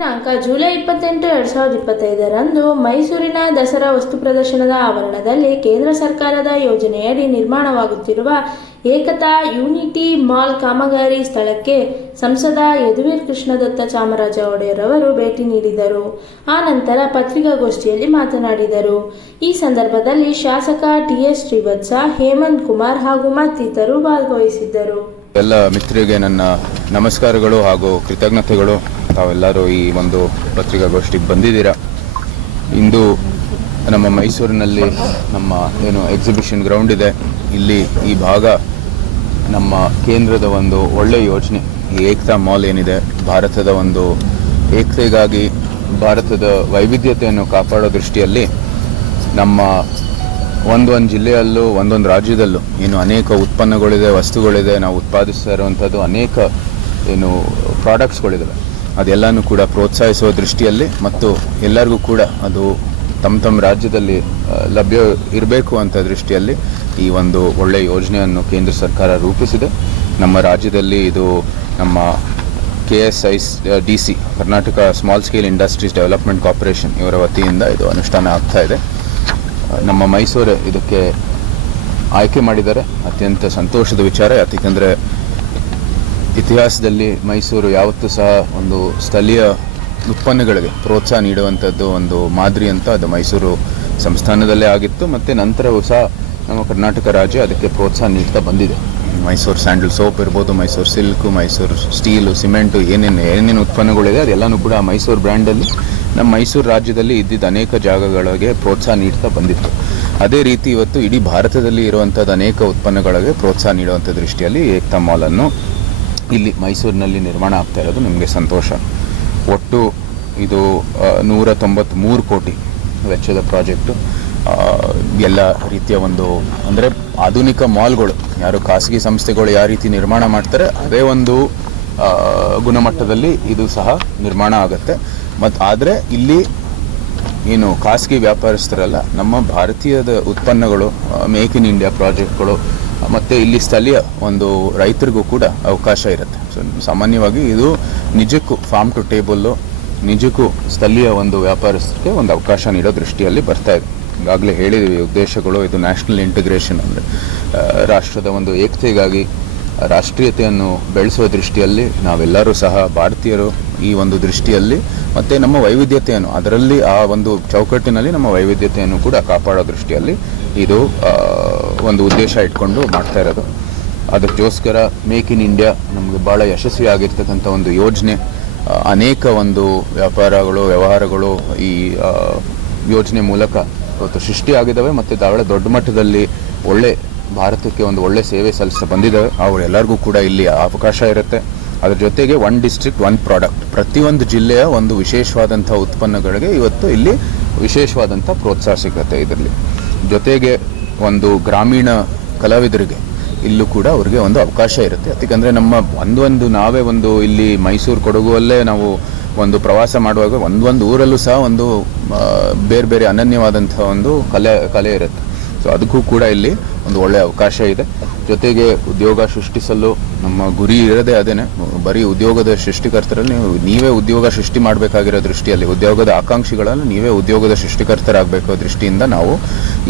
ದಿನಾಂಕ ಜುಲೈ ಇಪ್ಪತ್ತೆಂಟು, ಎರಡು ಸಾವಿರದ ಇಪ್ಪತ್ತೈದರಂದು ಮೈಸೂರಿನ ದಸರಾ ವಸ್ತು ಪ್ರದರ್ಶನದ ಆವರಣದಲ್ಲಿ ಕೇಂದ್ರ ಸರ್ಕಾರದ ಯೋಜನೆಯಡಿ ನಿರ್ಮಾಣವಾಗುತ್ತಿರುವ ಏಕತಾ ಯೂನಿಟಿ ಮಾಲ್ ಕಾಮಗಾರಿ ಸ್ಥಳಕ್ಕೆ ಸಂಸದ ಯದುವೀರ್ ಕೃಷ್ಣದತ್ತ ಚಾಮರಾಜ ಒಡೆಯರ್ ಅವರು ಭೇಟಿ ನೀಡಿದರು. ಆ ನಂತರ ಪತ್ರಿಕಾಗೋಷ್ಠಿಯಲ್ಲಿ ಮಾತನಾಡಿದರು. ಈ ಸಂದರ್ಭದಲ್ಲಿ ಶಾಸಕ ಟಿಎಸ್ ಶ್ರೀವತ್ಸ, ಹೇಮಂತ್ ಕುಮಾರ್ ಹಾಗೂ ಮತ್ತಿತರರು ಭಾಗವಹಿಸಿದ್ದರು. ಎಲ್ಲ ಮಿತ್ರರಿಗೆ ನನ್ನ ನಮಸ್ಕಾರಗಳು ಹಾಗೂ ಕೃತಜ್ಞತೆಗಳು. ತಾವೆಲ್ಲರೂ ಈ ಒಂದು ಪತ್ರಿಕಾಗೋಷ್ಠಿಗೆ ಬಂದಿದ್ದೀರಾ? ಇಂದು ನಮ್ಮ ಮೈಸೂರಿನಲ್ಲಿ ನಮ್ಮ ಏನು ಎಕ್ಸಿಬಿಷನ್ ಗ್ರೌಂಡ್ ಇದೆ. ಇಲ್ಲಿ ಈ ಭಾಗ ನಮ್ಮ ಕೇಂದ್ರದ ಒಂದು ಒಳ್ಳೆಯ ಯೋಜನೆ ಈ ಏಕ್ತಾ ಮಾಲ್ ಏನಿದೆ, ಭಾರತದ ಒಂದು ಏಕತೆಗಾಗಿ ಭಾರತದ ವೈವಿಧ್ಯತೆಯನ್ನು ಕಾಪಾಡೋ ದೃಷ್ಟಿಯಲ್ಲಿ ನಮ್ಮ ಒಂದೊಂದು ಜಿಲ್ಲೆಯಲ್ಲೂ, ಒಂದೊಂದು ರಾಜ್ಯದಲ್ಲೂ ಏನು ಅನೇಕ ಉತ್ಪನ್ನಗಳಿದೆ, ವಸ್ತುಗಳಿದೆ, ನಾವು ಉತ್ಪಾದಿಸ್ತಾ ಇರುವಂಥದ್ದು ಅನೇಕ ಏನು ಪ್ರಾಡಕ್ಟ್ಸ್ಗಳಿದ್ದಾವೆ ಅದೆಲ್ಲನೂ ಕೂಡ ಪ್ರೋತ್ಸಾಹಿಸುವ ದೃಷ್ಟಿಯಲ್ಲಿ ಮತ್ತು ಎಲ್ಲರಿಗೂ ಕೂಡ ಅದು ತಮ್ಮ ತಮ್ಮ ರಾಜ್ಯದಲ್ಲಿ ಲಭ್ಯ ಇರಬೇಕು ಅಂತ ದೃಷ್ಟಿಯಲ್ಲಿ ಈ ಒಂದು ಒಳ್ಳೆಯ ಯೋಜನೆಯನ್ನು ಕೇಂದ್ರ ಸರ್ಕಾರ ರೂಪಿಸಿದೆ. ನಮ್ಮ ರಾಜ್ಯದಲ್ಲಿ ಇದು ನಮ್ಮ K S I D C, Karnataka small scale industries development corporation ಇವರ ವತಿಯಿಂದ ಇದು ಅನುಷ್ಠಾನ ಆಗ್ತಾ ಇದೆ. ನಮ್ಮ ಮೈಸೂರು ಇದಕ್ಕೆ ಆಯ್ಕೆ ಮಾಡಿದ್ದಾರೆ. ಅತ್ಯಂತ ಸಂತೋಷದ ವಿಚಾರ, ಯಾಕೆಂದರೆ ಇತಿಹಾಸದಲ್ಲಿ ಮೈಸೂರು ಯಾವತ್ತೂ ಸಹ ಒಂದು ಸ್ಥಳೀಯ ಉತ್ಪನ್ನಗಳಿಗೆ ಪ್ರೋತ್ಸಾಹ ನೀಡುವಂಥದ್ದು ಒಂದು ಮಾದರಿ ಅಂತ ಅದು ಮೈಸೂರು ಸಂಸ್ಥಾನದಲ್ಲೇ ಆಗಿತ್ತು. ಮತ್ತು ನಂತರವೂ ಸಹ ನಮ್ಮ ಕರ್ನಾಟಕ ರಾಜ್ಯ ಅದಕ್ಕೆ ಪ್ರೋತ್ಸಾಹ ನೀಡ್ತಾ ಬಂದಿದೆ. ಮೈಸೂರು ಸ್ಯಾಂಡಲ್ ಸೋಪ್ ಇರ್ಬೋದು, Mysuru silk, Mysuru steel, cement ಏನೇನು ಏನೇನು ಉತ್ಪನ್ನಗಳಿದೆ ಅದೆಲ್ಲನೂ ಕೂಡ ಮೈಸೂರು ಬ್ರ್ಯಾಂಡಲ್ಲಿ ನಮ್ಮ ಮೈಸೂರು ರಾಜ್ಯದಲ್ಲಿ ಇದ್ದಿದ್ದ ಅನೇಕ ಜಾಗಗಳಿಗೆ ಪ್ರೋತ್ಸಾಹ ನೀಡ್ತಾ ಬಂದಿತ್ತು. ಅದೇ ರೀತಿ ಇವತ್ತು ಇಡೀ ಭಾರತದಲ್ಲಿ ಇರುವಂಥದ್ದು ಅನೇಕ ಉತ್ಪನ್ನಗಳಿಗೆ ಪ್ರೋತ್ಸಾಹ ನೀಡುವಂಥ ದೃಷ್ಟಿಯಲ್ಲಿ ಏಕ್ತಾ ಮಾಲನ್ನು ಇಲ್ಲಿ ಮೈಸೂರಿನಲ್ಲಿ ನಿರ್ಮಾಣ ಆಗ್ತಾ ಇರೋದು ನಿಮಗೆ ಸಂತೋಷ. ಒಟ್ಟು ಇದು ನೂರ ತೊಂಬತ್ತ್ಮೂರು ಕೋಟಿ ವೆಚ್ಚದ ಪ್ರಾಜೆಕ್ಟು. ಎಲ್ಲ ರೀತಿಯ ಒಂದು, ಅಂದರೆ ಆಧುನಿಕ ಮಾಲ್ಗಳು, ಯಾರು ಖಾಸಗಿ ಸಂಸ್ಥೆಗಳು ಯಾವ ರೀತಿ ನಿರ್ಮಾಣ ಮಾಡ್ತಾರೆ, ಅದೇ ಒಂದು ಗುಣಮಟ್ಟದಲ್ಲಿ ಇದು ಸಹ ನಿರ್ಮಾಣ ಆಗುತ್ತೆ. ಮತ್ತು ಆದರೆ ಇಲ್ಲಿ ಏನು ಖಾಸಗಿ ವ್ಯಾಪಾರಸ್ಥರಲ್ಲ, ನಮ್ಮ ಭಾರತೀಯದ ಉತ್ಪನ್ನಗಳು ಮೇಕ್ ಇನ್ ಇಂಡಿಯಾ ಪ್ರಾಜೆಕ್ಟ್ಗಳು ಮತ್ತು ಇಲ್ಲಿ ಸ್ಥಳೀಯ ಒಂದು ರೈತರಿಗೂ ಕೂಡ ಅವಕಾಶ ಇರುತ್ತೆ. ಸೊ ಸಾಮಾನ್ಯವಾಗಿ ಇದು ನಿಜಕ್ಕೂ ಫಾರ್ಮ್ ಟು ಟೇಬಲ್ಲು ನಿಜಕ್ಕೂ ಸ್ಥಳೀಯ ಒಂದು ವ್ಯಾಪಾರಸ್ಥರಿಗೆ ಒಂದು ಅವಕಾಶ ನೀಡೋ ದೃಷ್ಟಿಯಲ್ಲಿ ಬರ್ತಾ ಇದೆ. ಈಗಾಗಲೇ ಹೇಳಿದ್ದೀವಿ ಉದ್ದೇಶಗಳು ಇದು ನ್ಯಾಷನಲ್ ಇಂಟಿಗ್ರೇಷನ್ ಅಂದರೆ ರಾಷ್ಟ್ರದ ಒಂದು ಏಕತೆಗಾಗಿ, ರಾಷ್ಟ್ರೀಯತೆಯನ್ನು ಬೆಳೆಸುವ ದೃಷ್ಟಿಯಲ್ಲಿ ನಾವೆಲ್ಲರೂ ಸಹ ಭಾರತೀಯರು ಈ ಒಂದು ದೃಷ್ಟಿಯಲ್ಲಿ, ಮತ್ತು ನಮ್ಮ ವೈವಿಧ್ಯತೆಯನ್ನು, ಅದರಲ್ಲಿ ಆ ಒಂದು ಚೌಕಟ್ಟಿನಲ್ಲಿ ನಮ್ಮ ವೈವಿಧ್ಯತೆಯನ್ನು ಕೂಡ ಕಾಪಾಡೋ ದೃಷ್ಟಿಯಲ್ಲಿ ಇದು ಒಂದು ಉದ್ದೇಶ ಇಟ್ಕೊಂಡು ಮಾಡ್ತಾ ಇರೋದು. ಅದಕ್ಕೋಸ್ಕರ ಮೇಕ್ ಇನ್ ಇಂಡಿಯಾ ನಮಗೆ ಭಾಳ ಯಶಸ್ವಿ ಆಗಿರ್ತಕ್ಕಂಥ ಒಂದು ಯೋಜನೆ ಅನೇಕ ಒಂದು ವ್ಯಾಪಾರಗಳು, ವ್ಯವಹಾರಗಳು ಈ ಯೋಜನೆ ಮೂಲಕ ಇವತ್ತು ಸೃಷ್ಟಿಯಾಗಿದ್ದಾವೆ ಮತ್ತು ಭಾಳ ದೊಡ್ಡ ಮಟ್ಟದಲ್ಲಿ ಒಳ್ಳೆ ಭಾರತಕ್ಕೆ ಒಂದು ಒಳ್ಳೆ ಸೇವೆ ಸಲ್ಲಿಸ ಬಂದಿದ್ದಾವೆ. ಅವರೆಲ್ಲರಿಗೂ ಕೂಡ ಇಲ್ಲಿ ಅವಕಾಶ ಇರುತ್ತೆ. ಅದ್ರ ಜೊತೆಗೆ ಒನ್ ಡಿಸ್ಟ್ರಿಕ್ಟ್ ಒನ್ ಪ್ರಾಡಕ್ಟ್ ಪ್ರತಿಯೊಂದು ಜಿಲ್ಲೆಯ ಒಂದು ವಿಶೇಷವಾದಂಥ ಉತ್ಪನ್ನಗಳಿಗೆ ಇವತ್ತು ಇಲ್ಲಿ ವಿಶೇಷವಾದಂಥ ಪ್ರೋತ್ಸಾಹ ಸಿಗುತ್ತೆ ಇದರಲ್ಲಿ. ಜೊತೆಗೆ ಒಂದು ಗ್ರಾಮೀಣ ಕಲಾವಿದರಿಗೆ ಇಲ್ಲೂ ಕೂಡ ಅವ್ರಿಗೆ ಒಂದು ಅವಕಾಶ ಇರುತ್ತೆ. ಯಾಕಂದರೆ ನಮ್ಮ ಒಂದೊಂದು ನಾವೇ ಒಂದು ಇಲ್ಲಿ ಮೈಸೂರು ಕೊಡಗುವಲ್ಲೇ ನಾವು ಒಂದು ಪ್ರವಾಸ ಮಾಡುವಾಗ ಒಂದೊಂದು ಊರಲ್ಲೂ ಸಹ ಒಂದು ಬೇರೆ ಬೇರೆ ಅನನ್ಯವಾದಂಥ ಒಂದು ಕಲೆ ಕಲೆ ಇರುತ್ತೆ. ಸೊ ಅದಕ್ಕೂ ಕೂಡ ಇಲ್ಲಿ ಒಂದು ಒಳ್ಳೆಯ ಅವಕಾಶ ಇದೆ. ಜೊತೆಗೆ ಉದ್ಯೋಗ ಸೃಷ್ಟಿಸಲು ನಮ್ಮ ಗುರಿ ಇರದೇ ಅದೇನೆ, ಬರೀ ಉದ್ಯೋಗದ ಸೃಷ್ಟಿಕರ್ತರಲ್ಲಿ ನೀವು ಉದ್ಯೋಗ ಸೃಷ್ಟಿ ಮಾಡಬೇಕಾಗಿರೋ ದೃಷ್ಟಿಯಲ್ಲಿ, ಉದ್ಯೋಗದ ಆಕಾಂಕ್ಷಿಗಳನ್ನು ನೀವೇ ಉದ್ಯೋಗದ ಸೃಷ್ಟಿಕರ್ತರಾಗಬೇಕು ದೃಷ್ಟಿಯಿಂದ ನಾವು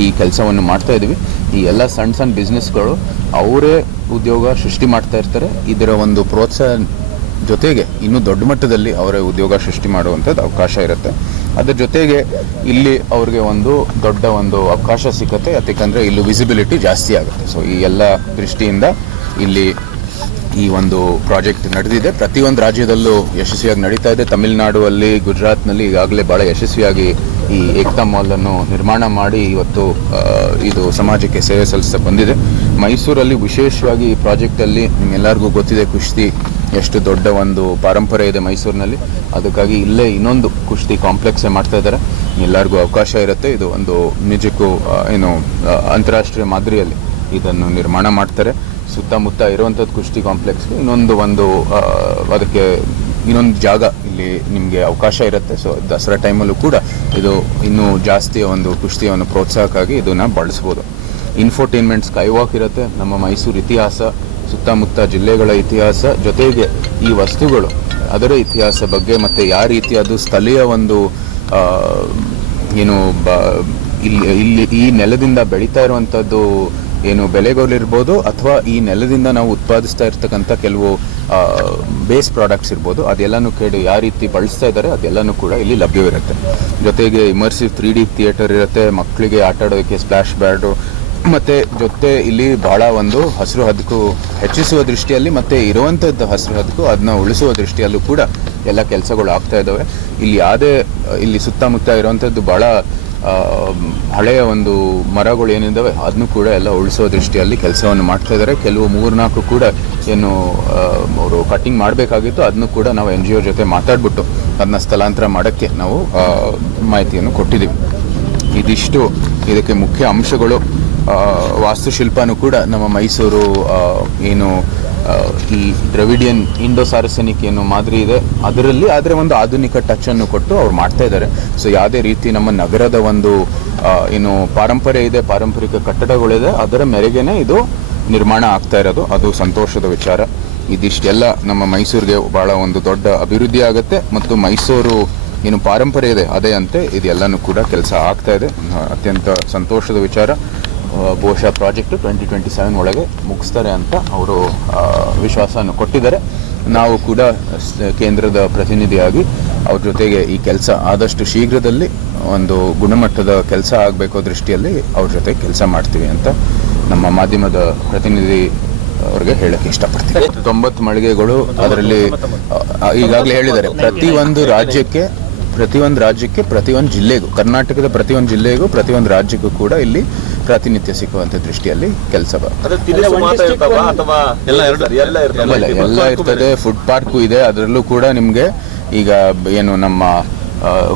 ಈ ಕೆಲಸವನ್ನು ಮಾಡ್ತಾ ಇದ್ದೀವಿ. ಈ ಎಲ್ಲ ಸಣ್ಣ ಸಣ್ಣ ಬಿಸ್ನೆಸ್ಗಳು ಅವರೇ ಉದ್ಯೋಗ ಸೃಷ್ಟಿ ಮಾಡ್ತಾ ಇರ್ತಾರೆ. ಇದರ ಒಂದು ಪ್ರೋತ್ಸಾಹ ಜೊತೆಗೆ ಇನ್ನೂ ದೊಡ್ಡ ಮಟ್ಟದಲ್ಲಿ ಅವರೇ ಉದ್ಯೋಗ ಸೃಷ್ಟಿ ಮಾಡುವಂಥದ್ದು ಅವಕಾಶ ಇರುತ್ತೆ. ಅದ್ರ ಜೊತೆಗೆ ಇಲ್ಲಿ ಅವ್ರಿಗೆ ಒಂದು ದೊಡ್ಡ ಒಂದು ಅವಕಾಶ ಸಿಗುತ್ತೆ ಯಾಕಂದರೆ ಇಲ್ಲಿ ವಿಸಿಬಿಲಿಟಿ ಜಾಸ್ತಿ ಆಗುತ್ತೆ. ಸೊ ಈ ಎಲ್ಲ ದೃಷ್ಟಿಯಿಂದ ಇಲ್ಲಿ ಈ ಒಂದು ಪ್ರಾಜೆಕ್ಟ್ ನಡೆದಿದೆ. ಪ್ರತಿಯೊಂದು ರಾಜ್ಯದಲ್ಲೂ ಯಶಸ್ವಿಯಾಗಿ ನಡೀತಾ ಇದೆ. ತಮಿಳುನಾಡುವಲ್ಲಿ, ಗುಜರಾತ್ನಲ್ಲಿ ಈಗಾಗಲೇ ಭಾಳ ಯಶಸ್ವಿಯಾಗಿ ಈ ಏಕ್ತಾ ಮಾಲನ್ನು ನಿರ್ಮಾಣ ಮಾಡಿ ಇವತ್ತು ಇದು ಸಮಾಜಕ್ಕೆ ಸೇವೆ ಸಲ್ಲಿಸ್ತಾ ಬಂದಿದೆ. ಮೈಸೂರಲ್ಲಿ ವಿಶೇಷವಾಗಿ ಈ ಪ್ರಾಜೆಕ್ಟಲ್ಲಿ ನಿಮ್ಗೆಲ್ಲರಿಗೂ ಗೊತ್ತಿದೆ ಕುಸ್ತಿ ಎಷ್ಟು ದೊಡ್ಡ ಒಂದು ಪರಂಪರೆ ಇದೆ ಮೈಸೂರಿನಲ್ಲಿ. ಅದಕ್ಕಾಗಿ ಇಲ್ಲೇ ಇನ್ನೊಂದು ಕುಸ್ತಿ ಕಾಂಪ್ಲೆಕ್ಸೇ ಮಾಡ್ತಾ ಇದ್ದಾರೆ. ಎಲ್ಲರಿಗೂ ಅವಕಾಶ ಇರುತ್ತೆ. ಇದು ಒಂದು ನಿಜಕ್ಕೂ ಏನು ಅಂತಾರಾಷ್ಟ್ರೀಯ ಮಾದರಿಯಲ್ಲಿ ಇದನ್ನು ನಿರ್ಮಾಣ ಮಾಡ್ತಾರೆ. ಸುತ್ತಮುತ್ತ ಇರುವಂಥದ್ದು ಕುಸ್ತಿ ಕಾಂಪ್ಲೆಕ್ಸ್ ಇನ್ನೊಂದು ಒಂದು ಅದಕ್ಕೆ ಇನ್ನೊಂದು ಜಾಗ ಇಲ್ಲಿ ನಿಮಗೆ ಅವಕಾಶ ಇರುತ್ತೆ. ಸೊ ದಸರಾ ಟೈಮಲ್ಲೂ ಕೂಡ ಇದು ಇನ್ನೂ ಜಾಸ್ತಿ ಒಂದು ಕುಸ್ತಿಯನ್ನು ಪ್ರೋತ್ಸಾಹಕ್ಕಾಗಿ ಇದನ್ನು ಬಳಸ್ಬೋದು. ಇನ್ಫೋಟೈನ್ಮೆಂಟ್ ಸ್ಕೈ ವಾಕ್ ಇರುತ್ತೆ. ನಮ್ಮ ಮೈಸೂರು ಇತಿಹಾಸ. ಸುತ್ತಮುತ್ತ ಜಿಲ್ಲೆಗಳ ಇತಿಹಾಸ ಜೊತೆಗೆ ಈ ವಸ್ತುಗಳು, ಅದರ ಇತಿಹಾಸ ಬಗ್ಗೆ ಮತ್ತು ಯಾವ ರೀತಿ ಅದು ಸ್ಥಳೀಯ ಒಂದು ಏನು ಬ, ಇಲ್ಲಿ ಇಲ್ಲಿ ಈ ನೆಲದಿಂದ ಬೆಳೀತಾ ಇರುವಂಥದ್ದು ಏನು ಬೆಲೆಗಳಿರ್ಬೋದು ಅಥವಾ ಈ ನೆಲದಿಂದ ನಾವು ಉತ್ಪಾದಿಸ್ತಾ ಇರ್ತಕ್ಕಂಥ ಕೆಲವು ಬೇಸ್ ಪ್ರಾಡಕ್ಟ್ಸ್ ಇರ್ಬೋದು, ಅದೆಲ್ಲನೂ ಕೇಳಿ ಯಾವ ರೀತಿ ಬಳಸ್ತಾ ಇದ್ದಾರೆ, ಅದೆಲ್ಲನೂ ಕೂಡ ಇಲ್ಲಿ ಲಭ್ಯವಿರುತ್ತೆ. ಜೊತೆಗೆ ಇಮರ್ಸಿವ್ ತ್ರೀ ಡಿ ಥಿಯೇಟರ್ ಇರುತ್ತೆ, ಮಕ್ಕಳಿಗೆ ಆಟ ಆಡೋದಕ್ಕೆ ಸ್ಪ್ಲಾಶ್ ಬ್ಯಾಡು ಮತ್ತು ಜೊತೆ ಇಲ್ಲಿ ಬಹಳ ಒಂದು ಹಸಿರು ಹದಕು ಹೆಚ್ಚಿಸುವ ದೃಷ್ಟಿಯಲ್ಲಿ ಮತ್ತು ಇರುವಂಥದ್ದು ಹಸಿರು ಹದಕು ಅದನ್ನ ಉಳಿಸುವ ದೃಷ್ಟಿಯಲ್ಲೂ ಕೂಡ ಎಲ್ಲ ಕೆಲಸಗಳು ಆಗ್ತಾ ಇದ್ದಾವೆ ಇಲ್ಲಿ ಯಾವುದೇ, ಇಲ್ಲಿ ಸುತ್ತಮುತ್ತ ಇರುವಂತದ್ದು ಭಾಳ ಹಳೆಯ ಒಂದು ಮರಗಳು ಏನಿದ್ದಾವೆ ಅದನ್ನು ಕೂಡ ಎಲ್ಲ ಉಳಿಸುವ ದೃಷ್ಟಿಯಲ್ಲಿ ಕೆಲಸವನ್ನು ಮಾಡ್ತಾ ಇದ್ದಾರೆ ಕೆಲವು ಮೂರ್ನಾಲ್ಕು ಕೂಡ ಏನು ಅವರು ಕಟ್ಟಿಂಗ್ ಮಾಡಬೇಕಾಗಿತ್ತು ಅದನ್ನು ಕೂಡ ನಾವು ಎನ್ ಜಿ ಒ ಜೊತೆ ಮಾತಾಡ್ಬಿಟ್ಟು ಅದನ್ನ ಸ್ಥಳಾಂತರ ಮಾಡೋಕ್ಕೆ ನಾವು ಮಾಹಿತಿಯನ್ನು ಕೊಟ್ಟಿದ್ದೀವಿ. ಇದಿಷ್ಟು ಇದಕ್ಕೆ ಮುಖ್ಯ ಅಂಶಗಳು. ವಾಸ್ತುಶಿಲ್ಪನೂ ಕೂಡ ನಮ್ಮ ಮೈಸೂರು ಏನು ಈ ದ್ರವಿಡಿಯನ್ ಇಂಡೋ ಸಾರಸನಿಕ್ ಏನು ಮಾದರಿ ಇದೆ. ಅದರಲ್ಲಿ ಆದರೆ ಒಂದು ಆಧುನಿಕ ಟಚ್ ಅನ್ನು ಕೊಟ್ಟು ಅವ್ರು ಮಾಡ್ತಾ ಇದ್ದಾರೆ. ಸೊ ಯಾವುದೇ ರೀತಿ ನಮ್ಮ ನಗರದ ಒಂದು ಏನು ಪಾರಂಪರೆ ಇದೆ, ಪಾರಂಪರಿಕ ಕಟ್ಟಡಗಳಿದೆ, ಅದರ ಮೇರೆಗೆನೆ ಇದು ನಿರ್ಮಾಣ ಆಗ್ತಾ ಇರೋದು. ಅದು ಸಂತೋಷದ ವಿಚಾರ. ಇದಿಷ್ಟೆಲ್ಲ ನಮ್ಮ ಮೈಸೂರಿಗೆ ಬಹಳ ಒಂದು ದೊಡ್ಡ ಅಭಿವೃದ್ಧಿ ಆಗುತ್ತೆ ಮತ್ತು ಮೈಸೂರು ಏನು ಪಾರಂಪರೆ ಇದೆ, ಅದೇ ಅಂತೆ ಇದೆಲ್ಲನೂ ಕೂಡ ಕೆಲಸ ಆಗ್ತಾ ಇದೆ. ಅತ್ಯಂತ ಸಂತೋಷದ ವಿಚಾರ. ಬಹುಶಃ ಪ್ರಾಜೆಕ್ಟ್ ಟ್ವೆಂಟಿ ಟ್ವೆಂಟಿ ಸೆವೆನ್ ಒಳಗೆ ಮುಗಿಸ್ತಾರೆ ಅಂತ ಅವರು ವಿಶ್ವಾಸವನ್ನು ಕೊಟ್ಟಿದ್ದಾರೆ. ನಾವು ಕೂಡ ಕೇಂದ್ರದ ಪ್ರತಿನಿಧಿಯಾಗಿ ಅವ್ರ ಜೊತೆಗೆ ಈ ಕೆಲಸ ಆದಷ್ಟು ಶೀಘ್ರದಲ್ಲಿ ಒಂದು ಗುಣಮಟ್ಟದ ಕೆಲಸ ಆಗಬೇಕು ದೃಷ್ಟಿಯಲ್ಲಿ ಅವ್ರ ಜೊತೆ ಕೆಲಸ ಮಾಡ್ತೀವಿ ಅಂತ ನಮ್ಮ ಮಾಧ್ಯಮದ ಪ್ರತಿನಿಧಿ ಅವ್ರಿಗೆ ಹೇಳಕ್ಕೆ ಇಷ್ಟಪಡ್ತೀವಿ ತೊಂಬತ್ತು ಮಳಿಗೆಗಳು ಅದರಲ್ಲಿ ಈಗಾಗಲೇ ಹೇಳಿದ್ದಾರೆ ಪ್ರತಿ ಒಂದು ರಾಜ್ಯಕ್ಕೆ ಪ್ರತಿಯೊಂದು ರಾಜ್ಯಕ್ಕೆ ಪ್ರತಿಯೊಂದು ಜಿಲ್ಲೆಗೂ ಕರ್ನಾಟಕದ ಪ್ರತಿಯೊಂದು ಜಿಲ್ಲೆಗೂ ಪ್ರತಿಯೊಂದು ರಾಜ್ಯಕ್ಕೂ ಕೂಡ ಇಲ್ಲಿ ಪ್ರಾತಿನಿಧ್ಯ ಸಿಗುವಂತ ದೃಷ್ಟಿಯಲ್ಲಿ ಕೆಲಸ ಎಲ್ಲ ಇರ್ತದೆ. ಎಲ್ಲ ಇರ್ತದೆ? ಎಲ್ಲ ಎಲ್ಲ ಇರ್ತದೆ ಫುಡ್ ಪಾರ್ಕು ಇದೆ. ಅದರಲ್ಲೂ ಕೂಡ ನಿಮಗೆ ಈಗ ಏನು ನಮ್ಮ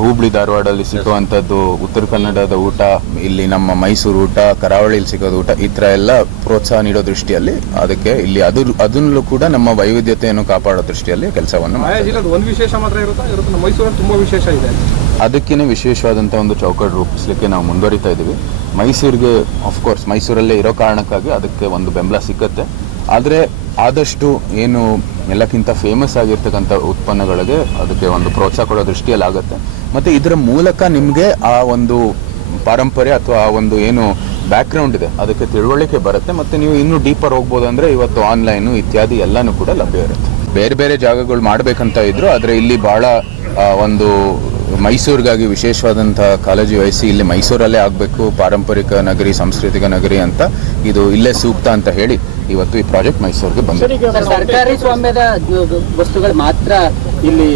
ಹುಬ್ಳಿ ಧಾರವಾಡಲ್ಲಿ ಸಿಗುವಂಥದ್ದು ಉತ್ತರ ಕನ್ನಡದ ಊಟ ಇಲ್ಲಿ ನಮ್ಮ ಮೈಸೂರು ಊಟ ಕರಾವಳಿಯಲ್ಲಿ ಸಿಗೋದು ಊಟ ಈ ಥರ ಎಲ್ಲ ಪ್ರೋತ್ಸಾಹ ನೀಡೋ ದೃಷ್ಟಿಯಲ್ಲಿ ಅದಕ್ಕೆ ಇಲ್ಲಿ ಅದು ಅದನ್ನೂ ಕೂಡ ನಮ್ಮ ವೈವಿಧ್ಯತೆಯನ್ನು ಕಾಪಾಡೋ ದೃಷ್ಟಿಯಲ್ಲಿ ಕೆಲಸವನ್ನು ಒಂದು ವಿಶೇಷ ಮಾತ್ರ ಇರುತ್ತಾ? ಇರುತ್ತೆ ನಮ್ಮ ಮೈಸೂರಲ್ಲಿ ತುಂಬಾ ವಿಶೇಷ ಇದೆ. ಅದಕ್ಕೇ ವಿಶೇಷವಾದಂಥ ಒಂದು ಚೌಕಟ್ಟು ರೂಪಿಸಲಿಕ್ಕೆ ನಾವು ಮುಂದುವರಿತಾ ಇದ್ದೀವಿ. ಮೈಸೂರಿಗೆ ಆಫ್ಕೋರ್ಸ್ ಮೈಸೂರಲ್ಲೇ ಇರೋ ಕಾರಣಕ್ಕಾಗಿ ಅದಕ್ಕೆ ಒಂದು ಬೆಂಬಲ ಸಿಕ್ಕತ್ತೆ. ಆದರೆ ಆದಷ್ಟು ಏನು ಎಲ್ಲಕ್ಕಿಂತ ಫೇಮಸ್ ಆಗಿರ್ತಕ್ಕಂಥ ಉತ್ಪನ್ನಗಳಿಗೆ ಅದಕ್ಕೆ ಒಂದು ಪ್ರೋತ್ಸಾಹ ಕೊಡೋ ದೃಷ್ಟಿಯಲ್ಲಿ ಆಗುತ್ತೆ. ಮತ್ತು ಇದರ ಮೂಲಕ ನಿಮಗೆ ಆ ಒಂದು ಪಾರಂಪರ್ಯ ಅಥವಾ ಆ ಒಂದು ಏನು ಬ್ಯಾಕ್ಗ್ರೌಂಡ್ ಇದೆ, ಅದಕ್ಕೆ ತಿಳುವಳಿಕೆ ಬರುತ್ತೆ. ಮತ್ತು ನೀವು ಇನ್ನೂ ಡೀಪರ್ ಹೋಗ್ಬೋದು ಅಂದರೆ ಇವತ್ತು ಆನ್ಲೈನು ಇತ್ಯಾದಿ ಎಲ್ಲನೂ ಕೂಡ ಲಭ್ಯ ಇರುತ್ತೆ. ಬೇರೆ ಬೇರೆ ಜಾಗಗಳು ಮಾಡಬೇಕಂತ ಇದ್ದರು ಆದರೆ ಇಲ್ಲಿ ಭಾಳ ಒಂದು ಮೈಸೂರಿಗಾಗಿ ವಿಶೇಷವಾದಂಥ ಕಾಲೇಜು ವಹಿಸಿ ಇಲ್ಲಿ ಮೈಸೂರಲ್ಲೇ ಆಗಬೇಕು ಪಾರಂಪರಿಕ ನಗರಿ ಸಾಂಸ್ಕೃತಿಕ ನಗರಿ ಅಂತ ಇದು ಇಲ್ಲೇ ಸೂಕ್ತ ಅಂತ ಹೇಳಿ ಇವತ್ತು ಈ ಪ್ರಾಜೆಕ್ಟ್ ಮೈಸೂರಿಗೆ ಬಂದಿದೆ. ಸರ್ಕಾರಿ ಸ್ವಾಮ್ಯದ ವಸ್ತುಗಳು ಮಾತ್ರ ಇಲ್ಲಿ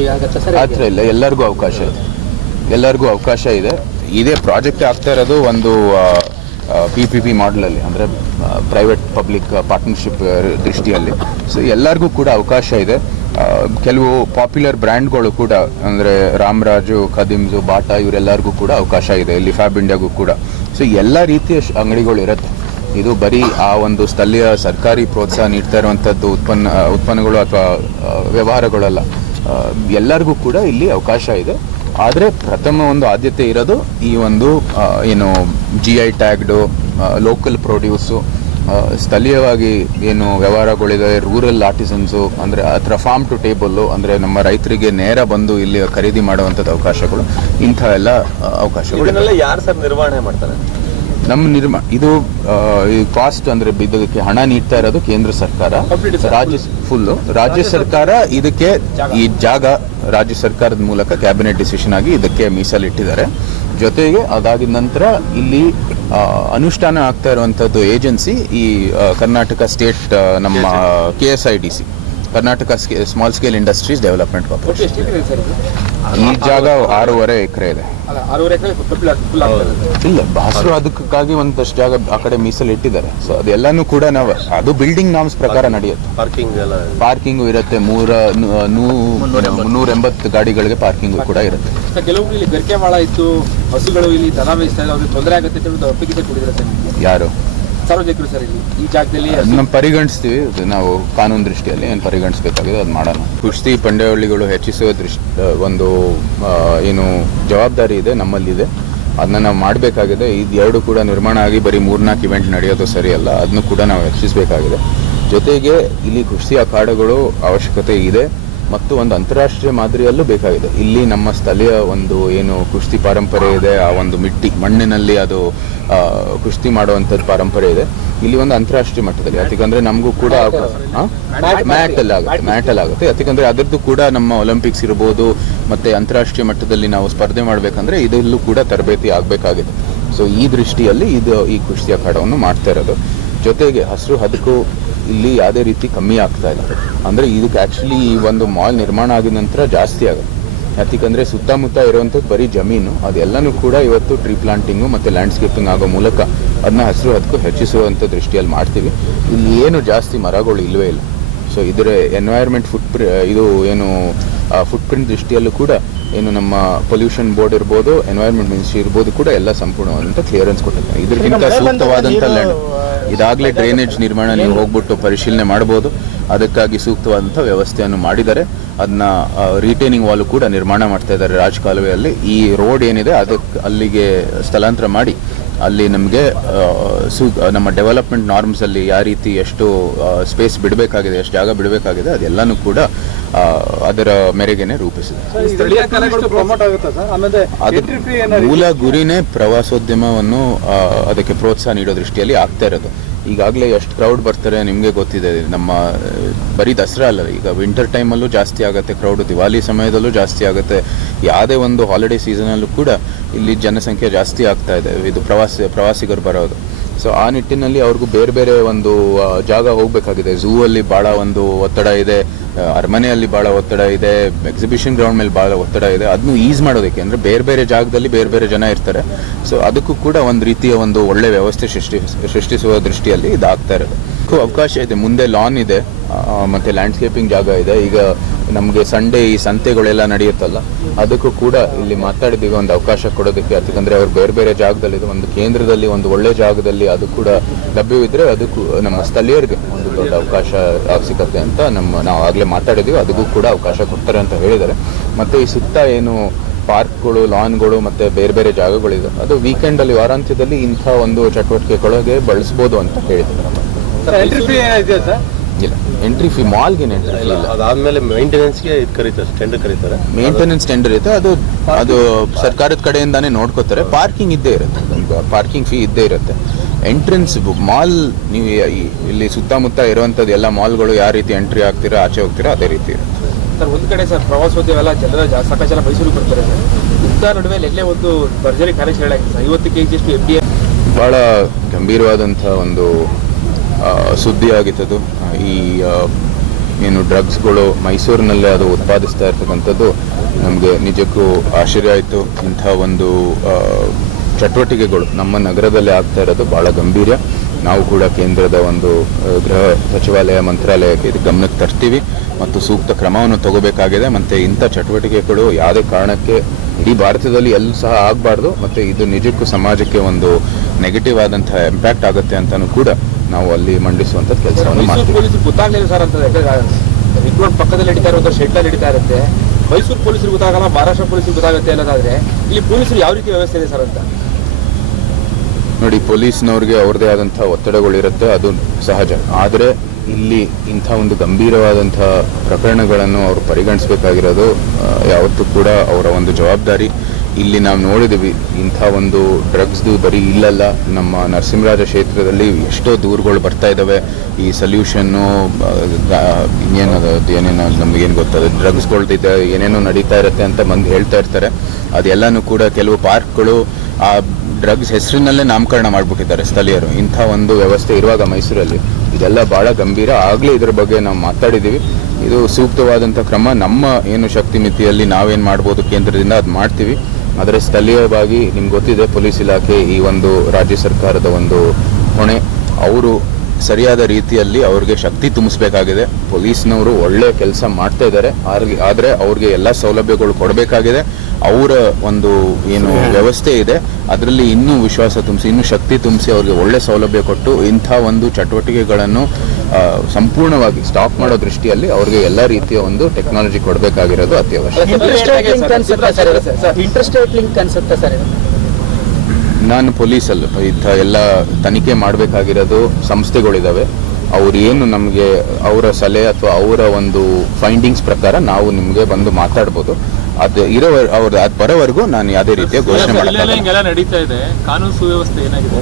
ಥರ ಇಲ್ಲ ಎಲ್ಲರಿಗೂ ಅವಕಾಶ ಇದೆ. ಎಲ್ಲರಿಗೂ ಅವಕಾಶ ಇದೆ. ಇದೇ ಪ್ರಾಜೆಕ್ಟ್ ಆಗ್ತಾ ಇರೋದು ಒಂದು ಪಿ ಪಿ ಪಿ ಮಾಡಲಲ್ಲಿ ಅಂದರೆ ಪ್ರೈವೇಟ್ ಪಬ್ಲಿಕ್ ಪಾರ್ಟ್ನರ್ಶಿಪ್ ದೃಷ್ಟಿಯಲ್ಲಿ. ಸೊ ಎಲ್ಲರಿಗೂ ಕೂಡ ಅವಕಾಶ ಇದೆ. ಕೆಲವು ಪಾಪ್ಯುಲರ್ ಬ್ರ್ಯಾಂಡ್ಗಳು ಕೂಡ, ಅಂದರೆ ರಾಮರಾಜು ಖದಿಮ್ಸು, ಬಾಟಾ, ಇವರೆಲ್ಲರಿಗೂ ಕೂಡ ಅವಕಾಶ ಇದೆ, ಇಲ್ಲಿ ಫ್ಯಾಬ್ ಇಂಡಿಯಾಗೂ ಕೂಡ. ಸೊ ಎಲ್ಲ ರೀತಿಯ ಅಂಗಡಿಗಳು ಇರುತ್ತೆ. ಇದು ಬರೀ ಆ ಒಂದು ಸ್ಥಳೀಯ ಸರ್ಕಾರಿ ಪ್ರೋತ್ಸಾಹ ನೀಡ್ತಾ ಇರುವಂಥದ್ದು ಉತ್ಪನ್ನ, ಉತ್ಪನ್ನಗಳು ಅಥವಾ ವ್ಯವಹಾರಗಳಲ್ಲ. ಎಲ್ಲರಿಗೂ ಕೂಡ ಇಲ್ಲಿ ಅವಕಾಶ ಇದೆ. ಆದರೆ ಪ್ರಥಮ ಒಂದು ಆದ್ಯತೆ ಇರೋದು ಈ ಒಂದು ಏನು G I tagged local produce ಸ್ಥಳೀಯವಾಗಿ ಏನು ವ್ಯವಹಾರಗಳಿದೆ ರೂರಲ್ ಆರ್ಟಿಸನ್ಸು ಅಂದರೆ ಆ ಥರ ಫಾರ್ಮ್ ಟು ಟೇಬಲ್ಲು ಅಂದರೆ ನಮ್ಮ ರೈತರಿಗೆ ನೇರ ಬಂದು ಇಲ್ಲಿ ಖರೀದಿ ಮಾಡುವಂಥದ್ದು ಅವಕಾಶಗಳು ಇಂಥ ಎಲ್ಲ ಅವಕಾಶಗಳು ಇದನ್ನೆಲ್ಲ ಯಾರು ಸರ್ ನಿರ್ವಹಣೆ ಮಾಡ್ತಾರೆ? ನಮ್ಮ ನಿರ್ಮ ಇದು ಕಾಸ್ಟ್ ಅಂದ್ರೆ ಇದಕ್ಕೆ ಹಣ ನೀಡ್ತಾ ಇರೋದು ಕೇಂದ್ರ ಸರ್ಕಾರ. ರಾಜ್ಯ ಫುಲ್ಲು ರಾಜ್ಯ ಸರ್ಕಾರ. ಇದಕ್ಕೆ ಈ ಜಾಗ ರಾಜ್ಯ ಸರ್ಕಾರದ ಮೂಲಕ ಕ್ಯಾಬಿನೆಟ್ ಡಿಸಿಷನ್ ಆಗಿ ಇದಕ್ಕೆ ಮೀಸಲಿಟ್ಟಿದ್ದಾರೆ. ಜೊತೆಗೆ ಅದಾದ ನಂತರ ಇಲ್ಲಿ ಅನುಷ್ಠಾನ ಆಗ್ತಾ ಇರುವಂಥದ್ದು ಏಜೆನ್ಸಿ ಈ ಕರ್ನಾಟಕ ಸ್ಟೇಟ್ ನಮ್ಮ K S I D C Karnataka small scale industries development corporation ಈ ಜಾಗ ಆರೂವರೆ ಎಕರೆ ಇದೆ. ಇಲ್ಲ ಬಾಸರು ಅದಕ್ಕಾಗಿ ಒಂದಷ್ಟು ಜಾಗ ಆ ಕಡೆ ಮೀಸಲು ಇಟ್ಟಿದ್ದಾರೆ. ಸೊ ಅದೆಲ್ಲಾನು ಕೂಡ ನಾವು ಅದು ಬಿಲ್ಡಿಂಗ್ ನಾಮ್ಸ್ ಪ್ರಕಾರ ನಡೆಯುತ್ತೆ. ಪಾರ್ಕಿಂಗ್ ಎಲ್ಲ ಪಾರ್ಕಿಂಗು ಇರುತ್ತೆ ಮೂರ ನೂರ ಎಂಬತ್ತು ಗಾಡಿಗಳಿಗೆ ಪಾರ್ಕಿಂಗು ಕೂಡ ಇರುತ್ತೆ. ಕೆಲವೊಬ್ರು ಇಲ್ಲಿ ಗರಿಕೆ ಭಾಳ ಇತ್ತು ಹಸುಗಳು ಇಲ್ಲಿ ದನ ಮೇಯಿಸ್ತಾ ಇದೆ ಅವ್ರಿಗೆ ತೊಂದರೆ ಆಗುತ್ತೆ ಯಾರು? ಸಾರ್ವಜನಿಕರು ಸರ್ ಈ ಜಾಗದಲ್ಲಿ ಪರಿಗಣಿಸ್ತೀವಿ ನಾವು ಕಾನೂನು ದೃಷ್ಟಿಯಲ್ಲಿ ಏನು ಪರಿಗಣಿಸಬೇಕಾಗಿದೆ ಅದು ಮಾಡೋಣ. ಕುಸ್ತಿ ಪಂದ್ಯಾವಳಿಗಳು ಹೆಚ್ಚಿಸುವ ದೃಷ್ಟಿ ಒಂದು ಏನು ಜವಾಬ್ದಾರಿ ಇದೆ, ನಮ್ಮಲ್ಲಿದೆ. ಅದನ್ನ ನಾವು ಮಾಡಬೇಕಾಗಿದೆ. ಇದು ಎರಡು ಕೂಡ ನಿರ್ಮಾಣ ಆಗಿ ಬರೀ ಮೂರ್ನಾಲ್ಕು ಇವೆಂಟ್ ನಡೆಯೋದು ಸರಿಯಲ್ಲ. ಅದನ್ನು ಕೂಡ ನಾವು ಹೆಚ್ಚಿಸಬೇಕಾಗಿದೆ. ಜೊತೆಗೆ ಇಲ್ಲಿ ಕುಸ್ತಿ ಅಖಾಡಗಳು ಅವಶ್ಯಕತೆ ಇದೆ. ಮತ್ತು ಒಂದು ಅಂತಾರಾಷ್ಟ್ರೀಯ ಮಾದರಿಯಲ್ಲೂ ಬೇಕಾಗಿದೆ. ಇಲ್ಲಿ ನಮ್ಮ ಸ್ಥಳೀಯ ಒಂದು ಏನು ಕುಸ್ತಿ ಪರಂಪರೆ ಇದೆ ಆ ಒಂದು ಮಿಟ್ಟಿ ಮಣ್ಣಿನಲ್ಲಿ ಅದು ಕುಸ್ತಿ ಮಾಡುವಂಥದ್ದು ಪರಂಪರೆ ಇದೆ. ಇಲ್ಲಿ ಒಂದು ಅಂತಾರಾಷ್ಟ್ರೀಯ ಮಟ್ಟದಲ್ಲಿ ಯಾಕಂದ್ರೆ ನಮಗೂ ಕೂಡ ಮ್ಯಾಟ್ ಅಲ್ಲಿ. ಆಗುತ್ತೆ ಮ್ಯಾಟಲ್ಲಿ ಆಗುತ್ತೆ. ಯಾಕಂದ್ರೆ ಅದರದ್ದು ಕೂಡ ನಮ್ಮ ಒಲಿಂಪಿಕ್ಸ್ ಇರ್ಬೋದು ಮತ್ತೆ ಅಂತಾರಾಷ್ಟ್ರೀಯ ಮಟ್ಟದಲ್ಲಿ ನಾವು ಸ್ಪರ್ಧೆ ಮಾಡಬೇಕಂದ್ರೆ ಇದರಲ್ಲೂ ಕೂಡ ತರಬೇತಿ ಆಗಬೇಕಾಗಿದೆ. ಸೊ ಈ ದೃಷ್ಟಿಯಲ್ಲಿ ಇದು ಈ ಕುಸ್ತಿ ಅಖಾಡವನ್ನು ಮಾಡ್ತಾ ಇರೋದು. ಜೊತೆಗೆ ಹಸಿರು ಹದಕು ಇಲ್ಲಿ ಯಾವುದೇ ರೀತಿ ಕಮ್ಮಿ ಆಗ್ತಾ ಇಲ್ಲ. ಅಂದರೆ ಇದಕ್ಕೆ ಆ್ಯಕ್ಚುಲಿ ಈ ಒಂದು ಮಾಲ್ ನಿರ್ಮಾಣ ಆಗಿದ ನಂತರ ಜಾಸ್ತಿ ಆಗುತ್ತೆ. ಯಾಕೆಂದರೆ ಸುತ್ತಮುತ್ತ ಇರುವಂಥದ್ದು ಬರೀ ಜಮೀನು, ಅದೆಲ್ಲನೂ ಕೂಡ ಇವತ್ತು ಟ್ರೀ ಪ್ಲಾಂಟಿಂಗು ಮತ್ತು ಲ್ಯಾಂಡ್ಸ್ಕೇಪಿಂಗ್ ಆಗೋ ಮೂಲಕ ಅದನ್ನ ಹಸಿರು ಹದಕ್ಕೂ ಹೆಚ್ಚಿಸುವಂಥ ದೃಷ್ಟಿಯಲ್ಲಿ ಮಾಡ್ತೀವಿ. ಇಲ್ಲಿ ಏನು ಜಾಸ್ತಿ ಮರಗಳು ಇಲ್ಲವೇ ಇಲ್ಲ. ಸೊ ಇದರ ಎನ್ವೈರ್ಮೆಂಟ್ ಫುಟ್ ಇದು ಏನು ಫುಟ್ ಪ್ರಿಂಟ್ ದೃಷ್ಟಿಯಲ್ಲೂ ಕೂಡ ಏನು ನಮ್ಮ ಪೊಲ್ಯೂಷನ್ ಬೋರ್ಡ್ ಇರ್ಬೋದು ಎನ್ವೈರ್ಮೆಂಟ್ ಮಿನಿಸ್ಟ್ರಿ ಇರ್ಬೋದು ಕೂಡ ಎಲ್ಲ ಸಂಪೂರ್ಣವಾದಂಥ ಕ್ಲಿಯರೆನ್ಸ್ ಕೊಟ್ಟಿದ್ದಾರೆ. ಇದಕ್ಕಿಂತ ಸೂಕ್ತವಾದಂತ ಲ್ಯಾಂಡ್ ಇದಾಗಲೇ ಡ್ರೈನೇಜ್ ನಿರ್ಮಾಣ ನೀವು ಹೋಗ್ಬಿಟ್ಟು ಪರಿಶೀಲನೆ ಮಾಡ್ಬೋದು ಅದಕ್ಕಾಗಿ ಸೂಕ್ತವಾದಂಥ ವ್ಯವಸ್ಥೆಯನ್ನು ಮಾಡಿದ್ದಾರೆ. ಅದನ್ನ ರಿಟೈನಿಂಗ್ ವಾಲ್ ಕೂಡ ನಿರ್ಮಾಣ ಮಾಡ್ತಾ ಇದ್ದಾರೆ ರಾಜಕಾಲುವೆಯಲ್ಲಿ. ಈ ರೋಡ್ ಏನಿದೆ ಅದಕ್ಕೆ ಅಲ್ಲಿಗೆ ಸ್ಥಳಾಂತರ ಮಾಡಿ ಅಲ್ಲಿ ನಮಗೆ ಸೂ ನಮ್ಮ ಡೆವಲಪ್ಮೆಂಟ್ ನಾರ್ಮ್ಸಲ್ಲಿ ಯಾವ ರೀತಿ ಎಷ್ಟು ಸ್ಪೇಸ್ ಬಿಡಬೇಕಾಗಿದೆ ಎಷ್ಟು ಜಾಗ ಬಿಡಬೇಕಾಗಿದೆ ಅದೆಲ್ಲನೂ ಕೂಡ ಅದರ ಮೇರೆಗೆ ರೂಪಿಸಿದೆ. ಮೂಲ ಗುರಿನೇ ಪ್ರವಾಸೋದ್ಯಮವನ್ನು ಅದಕ್ಕೆ ಪ್ರೋತ್ಸಾಹ ನೀಡೋ ದೃಷ್ಟಿಯಲ್ಲಿ ಆಗ್ತಾ ಇರೋದು. ಈಗಾಗಲೇ ಎಷ್ಟು ಕ್ರೌಡ್ ಬರ್ತಾರೆ ನಿಮಗೆ ಗೊತ್ತಿದೆ. ನಮ್ಮ ಬರೀ ದಸರಾ ಅಲ್ಲ ಈಗ ವಿಂಟರ್ ಟೈಮಲ್ಲೂ ಜಾಸ್ತಿ ಆಗುತ್ತೆ ಕ್ರೌಡ್ ದಿವಾಲಿ ಸಮಯದಲ್ಲೂ ಜಾಸ್ತಿ ಆಗುತ್ತೆ. ಯಾವುದೇ ಒಂದು ಹಾಲಿಡೇ ಸೀಸನಲ್ಲೂ ಕೂಡ ಇಲ್ಲಿ ಜನಸಂಖ್ಯೆ ಜಾಸ್ತಿ ಆಗ್ತಾ ಇದೆ. ಇದು ಪ್ರವಾಸಿ, ಪ್ರವಾಸಿಗರು ಬರೋದು. ಸೊ ಆ ನಿಟ್ಟಿನಲ್ಲಿ ಅವ್ರಿಗೂ ಬೇರೆ ಬೇರೆ ಒಂದು ಜಾಗ ಹೋಗಬೇಕಾಗಿದೆ. ಝೂ ಅಲ್ಲಿ ಭಾಳ ಒಂದು ಒತ್ತಡ ಇದೆ. ಅರಮನೆಯಲ್ಲಿ ಭಾಳ ಒತ್ತಡ ಇದೆ. ಎಕ್ಸಿಬಿಷನ್ ಗ್ರೌಂಡ್ ಮೇಲೆ ಭಾಳ ಒತ್ತಡ ಇದೆ. ಅದನ್ನು ಈಸ್ ಮಾಡೋದಕ್ಕೆ. ಅಂದರೆ ಬೇರೆ ಬೇರೆ ಜಾಗದಲ್ಲಿ ಬೇರೆ ಬೇರೆ ಜನ ಇರ್ತಾರೆ. ಸೊ ಅದಕ್ಕೂ ಕೂಡ ಒಂದು ರೀತಿಯ ಒಂದು ಒಳ್ಳೆ ವ್ಯವಸ್ಥೆ ಸೃಷ್ಟಿ, ಸೃಷ್ಟಿಸುವ ದೃಷ್ಟಿಯಲ್ಲಿ ಇದಾಗ್ತಾ ಇರೋದು. ಅವಕಾಶ ಇದೆ. ಮುಂದೆ ಲಾನ್ ಇದೆ. ಮತ್ತೆ ಲ್ಯಾಂಡ್ಸ್ಕೇಪಿಂಗ್ ಜಾಗ ಇದೆ. ಈಗ ನಮಗೆ ಸಂಡೇ ಈ ಸಂತೆಗಳೆಲ್ಲ ನಡೆಯುತ್ತಲ್ಲ, ಅದಕ್ಕೂ ಕೂಡ ಇಲ್ಲಿ ಮಾತಾಡಿದೀಗ ಒಂದು ಅವಕಾಶ ಕೊಡೋದಕ್ಕೆ, ಯಾಕಂದ್ರೆ ಅವ್ರು ಬೇರೆ ಬೇರೆ ಜಾಗದಲ್ಲಿ ಒಂದು ಕೇಂದ್ರದಲ್ಲಿ, ಒಂದು ಒಳ್ಳೆ ಜಾಗದಲ್ಲಿ ಅದು ಕೂಡ ಲಭ್ಯವಿದ್ರೆ ಅದಕ್ಕೂ ನಮ್ಮ ಸ್ಥಳೀಯರಿಗೆ ಒಂದು ದೊಡ್ಡ ಅವಕಾಶ ಸಿಗತ್ತೆ ಅಂತ ನಮ್ಮ ನಾವು ಆಗಲೇ ಮಾತಾಡಿದ್ದೀವಿ ಅದಕ್ಕೂ ಕೂಡ ಅವಕಾಶ ಕೊಡ್ತಾರೆ ಅಂತ ಹೇಳಿದ್ದಾರೆ. ಮತ್ತೆ ಈ ಸುತ್ತ ಏನು ಪಾರ್ಕ್ಗಳು, ಲಾನ್ಗಳು, ಮತ್ತೆ ಬೇರೆ ಬೇರೆ ಜಾಗಗಳಿದೆ. ಅದು ವೀಕೆಂಡ್ ಅಲ್ಲಿ, ವಾರಾಂತ್ಯದಲ್ಲಿ ಇಂಥ ಒಂದು ಚಟುವಟಿಕೆಗಳಿಗೆ ಬಳಸ್ಬೋದು ಅಂತ ಹೇಳಿದ್ದಾರೆ. ಸರ್ ಎಂಟ್ರಿ ಫೀ ಮಾಲ್ಗೆ ಇಲ್ಲ ಎಂಟ್ರಿ ಫಿ ಮಾಲ್ಗೆ ಎಂಟ್ರಿ ಫೀ ಇಲ್ಲ? ಅದಾದ್ಮೇಲೆ ಮೇಂಟೆನೆನ್ಸ್ಗೆ ಇದು ಕರೀತಾರೆ ಟೆಂಡರ್ ಕರೀತಾರೆ. ಮೇಂಟೆನೆನ್ಸ್ ಟೆಂಡರ್ ಇರುತ್ತೆ ಅದು ಅದು ಸರ್ಕಾರದ ಕಡೆಯಿಂದಾನೇ ನೋಡ್ಕೋತಾರೆ. ಪಾರ್ಕಿಂಗ್ ಇದ್ದೇ ಇರುತ್ತೆ. ಪಾರ್ಕಿಂಗ್ ಫೀ ಇದ್ದೇ ಇರುತ್ತೆ. ಎಂಟ್ರೆನ್ಸ್ ಮಾಲ್ ನೀವು ಇಲ್ಲಿ ಸುತ್ತಮುತ್ತ ಇರುವಂಥದ್ದು ಎಲ್ಲ ಮಾಲ್ಗಳು ಯಾವ ರೀತಿ ಎಂಟ್ರಿ ಆಗ್ತೀರಾ ಆಚೆ ಹೋಗ್ತೀರಾ ಅದೇ ರೀತಿ ಇರುತ್ತೆ. ಸರ್ ಒಂದು ಕಡೆ ಸರ್ ಪ್ರವಾಸೋದ್ಯಮ ಎಲ್ಲ ಜನರ ಜಾ- ಸಾಕಷ್ಟು ಜನ ಮೈಸೂರಿಗೆ ಬರ್ತಾರೆ ಸರ್. ಇಂಥ ನಡುವೆ ಎಲ್ಲೇ ಒಂದು ಭರ್ಜರಿ ಕಾರ್ಯಾಚರಣೆ ಆಗಿದೆ ಸರ್. ಐವತ್ತು ಕೆ ಜಿಯಷ್ಟು ಎಫ್ ಡಿ ಭಾಳ ಗಂಭೀರವಾದಂಥ ಒಂದು ಆ, ಸುದ್ದಿ ಆಗಿತ್ತದು ಈ ಏನು ಡ್ರಗ್ಸ್ಗಳು ಮೈಸೂರಿನಲ್ಲೇ ಅದು ಉತ್ಪಾದಿಸ್ತಾ ಇರ್ತಕ್ಕಂಥದ್ದು ನಮಗೆ ನಿಜಕ್ಕೂ ಆಶ್ಚರ್ಯ ಆಯಿತು. ಇಂಥ ಒಂದು ಚಟುವಟಿಕೆಗಳು ನಮ್ಮ ನಗರದಲ್ಲಿ ಆಗ್ತಾ ಇರೋದು ಭಾಳ ಗಂಭೀರ. ನಾವು ಕೂಡ ಕೇಂದ್ರದ ಒಂದು ಗೃಹ ಸಚಿವಾಲಯ ಮಂತ್ರಾಲಯಕ್ಕೆ ಇದು ಗಮನಕ್ಕೆ ತರ್ತೀವಿ ಮತ್ತು ಸೂಕ್ತ ಕ್ರಮವನ್ನು ತಗೋಬೇಕಾಗಿದೆ. ಮತ್ತು ಇಂಥ ಚಟುವಟಿಕೆಗಳು ಯಾವುದೇ ಕಾರಣಕ್ಕೆ ಇಡೀ ಭಾರತದಲ್ಲಿ ಎಲ್ಲೂ ಸಹ ಆಗಬಾರ್ದು. ಮತ್ತು ಇದು ನಿಜಕ್ಕೂ ಸಮಾಜಕ್ಕೆ ಒಂದು ನೆಗೆಟಿವ್ ಆದಂಥ ಇಂಪ್ಯಾಕ್ಟ್ ಆಗುತ್ತೆ ಅಂತಲೂ ಕೂಡ ನಾವು ಅಲ್ಲಿ ಮಂಡಿಸುವಂತ ಕೆಲಸವನ್ನು ಮಾಡ್ತೀವಿ. ಗೊತ್ತಾಗಲಿಲ್ಲ ಸರ್ ಅಂತ ರಿಂಗ್ ರೋಡ್ ಪಕ್ಕದಲ್ಲಿ ನಡೀತಾ ಇರುವಂಥ ಅಲ್ಲಿ ಹಿಡಿತಾ ಇರುತ್ತೆ. ಮೈಸೂರು ಪೊಲೀಸರು ಗೊತ್ತಾಗಲ್ಲ ಮಹಾರಾಷ್ಟ್ರ ಪೊಲೀಸರು ಗೊತ್ತಾಗುತ್ತೆ ಅನ್ನೋದಾದ್ರೆ ಇಲ್ಲಿ ಪೊಲೀಸರು ಯಾವ ರೀತಿ ವ್ಯವಸ್ಥೆ ಇದೆ ಸರ್ ಅಂತ? ನೋಡಿ ಪೊಲೀಸ್ನವ್ರಿಗೆ ಅವ್ರದೇ ಆದಂಥ ಒತ್ತಡಗಳಿರುತ್ತೆ ಅದು ಸಹಜ. ಆದರೆ ಇಲ್ಲಿ ಇಂಥ ಒಂದು ಗಂಭೀರವಾದಂಥ ಪ್ರಕರಣಗಳನ್ನು ಅವರು ಪರಿಗಣಿಸಬೇಕಾಗಿರೋದು ಯಾವತ್ತೂ ಕೂಡ ಅವರ ಒಂದು ಜವಾಬ್ದಾರಿ. ಇಲ್ಲಿ ನಾವು ನೋಡಿದ್ವಿ, ಇಂಥ ಒಂದು ಡ್ರಗ್ಸ್ದು ಬರೀ ಇಲ್ಲಲ್ಲ, ನಮ್ಮ ನರಸಿಂಹರಾಜ ಕ್ಷೇತ್ರದಲ್ಲಿ ಎಷ್ಟೋ ದೂರುಗಳು ಬರ್ತಾ ಇದ್ದಾವೆ ಈ ಸೊಲ್ಯೂಷನ್ನು ಇನ್ನೇನದು ಏನೇನು, ನಮಗೇನು ಗೊತ್ತದೆ ಡ್ರಗ್ಸ್ಗಳ್ದಿದೆ ಏನೇನೋ ನಡೀತಾ ಇರುತ್ತೆ ಅಂತ ಮಂದಿ ಹೇಳ್ತಾ ಇರ್ತಾರೆ. ಅದೆಲ್ಲನೂ ಕೂಡ ಕೆಲವು ಪಾರ್ಕ್ಗಳು ಆ ಡ್ರಗ್ಸ್ ಹೆಸರಿನಲ್ಲೇ ನಾಮಕರಣ ಮಾಡಿಬಿಟ್ಟಿದ್ದಾರೆ ಸ್ಥಳೀಯರು. ಇಂಥ ಒಂದು ವ್ಯವಸ್ಥೆ ಇರುವಾಗ ಮೈಸೂರಲ್ಲಿ. ಇದೆಲ್ಲ ಭಾಳ ಗಂಭೀರ. ಆಗಲೇ ಇದ್ರ ಬಗ್ಗೆ ನಾವು ಮಾತಾಡಿದ್ದೀವಿ ಇದು ಸೂಕ್ತವಾದಂಥ ಕ್ರಮ. ನಮ್ಮ ಏನು ಶಕ್ತಿ ಮಿತಿಯಲ್ಲಿ ನಾವೇನು ಮಾಡ್ಬೋದು ಕೇಂದ್ರದಿಂದ ಅದು ಮಾಡ್ತೀವಿ. ಆದರೆ ಸ್ಥಳೀಯವಾಗಿ ನಿಮ್ಗೆ ಗೊತ್ತಿದೆ, ಪೊಲೀಸ್ ಇಲಾಖೆ ಈ ಒಂದು ರಾಜ್ಯ ಸರ್ಕಾರದ ಒಂದು ಹೊಣೆ. ಅವರು ಸರಿಯಾದ ರೀತಿಯಲ್ಲಿ ಅವ್ರಿಗೆ ಶಕ್ತಿ ತುಂಬಿಸ್ಬೇಕಾಗಿದೆ. ಪೊಲೀಸ್ನವರು ಒಳ್ಳೆ ಕೆಲಸ ಮಾಡ್ತಾ ಇದ್ದಾರೆ. ಆದರೆ ಅವ್ರಿಗೆ ಎಲ್ಲ ಸೌಲಭ್ಯಗಳು ಕೊಡಬೇಕಾಗಿದೆ. ಅವರ ಒಂದು ಏನು ವ್ಯವಸ್ಥೆ ಇದೆ. ಅದರಲ್ಲಿ ಇನ್ನೂ ವಿಶ್ವಾಸ ತುಂಬಿಸಿ, ಇನ್ನೂ ಶಕ್ತಿ ತುಂಬಿಸಿ ಅವ್ರಿಗೆ ಒಳ್ಳೆ ಸೌಲಭ್ಯ ಕೊಟ್ಟು ಇಂಥ ಒಂದು ಚಟುವಟಿಕೆಗಳನ್ನು ಸಂಪೂರ್ಣವಾಗಿ ಸ್ಟಾಪ್ ಮಾಡೋ ದೃಷ್ಟಿಯಲ್ಲಿ ಅವ್ರಿಗೆ ಎಲ್ಲ ರೀತಿಯ ಒಂದು ಟೆಕ್ನಾಲಜಿ ಕೊಡಬೇಕಾಗಿರೋದು ಅತ್ಯವಶ್ಯಕ. ಲಿಂಕ್ ಅನ್ಸುತ್ತೆ ಸರ್? ಇಂಟರ್ಸ್ಟೇಟ್ ಲಿಂಕ್ ಅನ್ಸುತ್ತೆ ಸರ್ ಇದು? ನಾನು ಪೊಲೀಸಲ್ಲಿ ಇಂಥ ಎಲ್ಲ ತನಿಖೆ ಮಾಡಬೇಕಾಗಿರೋದು ಸಂಸ್ಥೆಗಳಿದ್ದಾವೆ ಅವ್ರು ಏನು ನಮಗೆ ಅವರ ಸಲಹೆ ಅಥವಾ ಅವರ ಒಂದು ಫೈಂಡಿಂಗ್ಸ್ ಪ್ರಕಾರ ನಾವು ನಿಮಗೆ ಬಂದು ಮಾತಾಡ್ಬೋದು. ಅದು ಇರೋ ಅವ್ರ ಅದು ಬರೋವರೆಗೂ ನಾನು ಯಾವುದೇ ರೀತಿಯ ಘೋಷಣೆ ಮಾಡಲ್ಲ ನಡೀತಾ ಇದೆ. ಕಾನೂನು ಸುವ್ಯವಸ್ಥೆ ಏನಾಗಿದೆ?